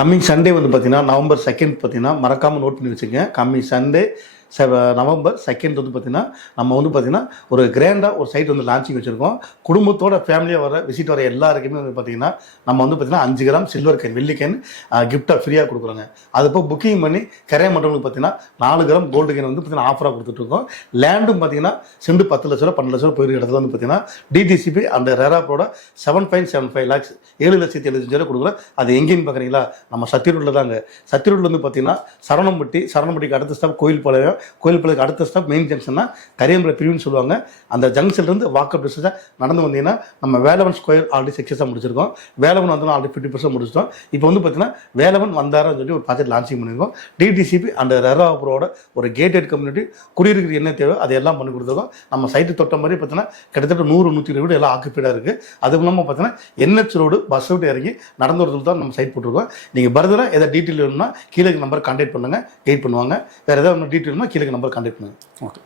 Coming Sunday வந்து பார்த்தீங்கன்னா November 2 பார்த்தீங்கன்னா மறக்காமல் நோட் பண்ணி வச்சுங்க. கம்மிங் சண்டே நவம்பர் 2 வந்து பார்த்தீங்கன்னா நம்ம வந்து பார்த்தீங்கன்னா ஒரு கிராண்டாக ஒரு சைட் வந்து லான்ச்சிங் வச்சுருக்கோம். குடும்பத்தோட ஃபேமிலியாக விசிட் வர எல்லாருக்குமே வந்து பார்த்தீங்கன்னா நம்ம வந்து பார்த்தீங்கன்னா 5 கிராம் சில்வர் காயின் வெள்ளி காயின் கிஃப்டாக ஃப்ரீயாக கொடுக்குறோங்க. அது போக புக்கிங் பண்ணி கரைய மண்டபங்களுக்கு பார்த்தீங்கன்னா 4 கிராம் கோல்டு காயின் வந்து பார்த்தீங்கன்னா ஆஃபராக கொடுத்துட்ருக்கோம். லேண்டும் பார்த்தீங்கன்னா செண்டு 10 லட்ச ரூபா 12 லட்ச ரூபா போயிருக்க இடத்துல வந்து பார்த்தீங்கன்னா டிடிசிபி அந்த ரெராப்போட 7.75 lakhs 7,75,000 கொடுக்குறோம். அது எங்கேன்னு பார்க்குறீங்களா? நம்ம சத்திரூரில் தாங்க. சத்திரூரில் வந்து பார்த்தீங்கன்னா சரவணம்பட்டிக்கு அடுத்த ஸ்டாப் கோயில்பாளையத்துக்கு அடுத்த ஸ்டாப் மெயின் ஜங்ஷன்னா கரியம்புரை பிரிவுன்னு சொல்லுவாங்க. அந்த ஜங்ஷன்லேருந்து வாக்கப் டிஸ்டன்ஸாக நடந்து வந்தீங்கன்னா நம்ம வேலவன் ஸ்கொயர் ஆல்ரெடி சக்ஸஸாக முடிச்சிருக்கோம். வேலவன் வந்து ஆல்ரெடி 50% முடிச்சிட்டோம். இப்போ வந்து பார்த்தீங்கன்னா வேலவன் வந்தாரன்னு சொல்லி ஒரு ப்ராஜெக்ட் லான்ச்சிங் பண்ணியிருக்கோம். டிடிசிபி அண்ட் ரெராப்போட ஒரு கேட்டட் கம்யூனிட்டி குடியிருக்கிற என்ன தேவை அதை எல்லாம் பண்ணி கொடுத்துருக்கோம். நம்ம சைட்டு தொட்ட மாதிரி பார்த்தீங்கன்னா கிட்டத்தட்ட 100-120 வீடு எல்லாம் ஆக்குப்பீடாக இருக்குது. அது இல்லாமல் பார்த்தீங்கன்னா NH ரோடு பஸ் விட்டு இறங்கி நடந்து வரதுக்கு தான் நம்ம சைட் போட்டிருக்கோம். நீங்கள் பர்தராக எதாவது டீட்டெயில் வேணும்னா கீழே நம்பர் கான்டாக்ட் பண்ணுங்கள், கைட் பண்ணுவாங்க. வேறு ஏதாவது டீட்டெயில்னா கீழே நம்பர் கான்டாக்ட் பண்ணுங்கள். ஓகே.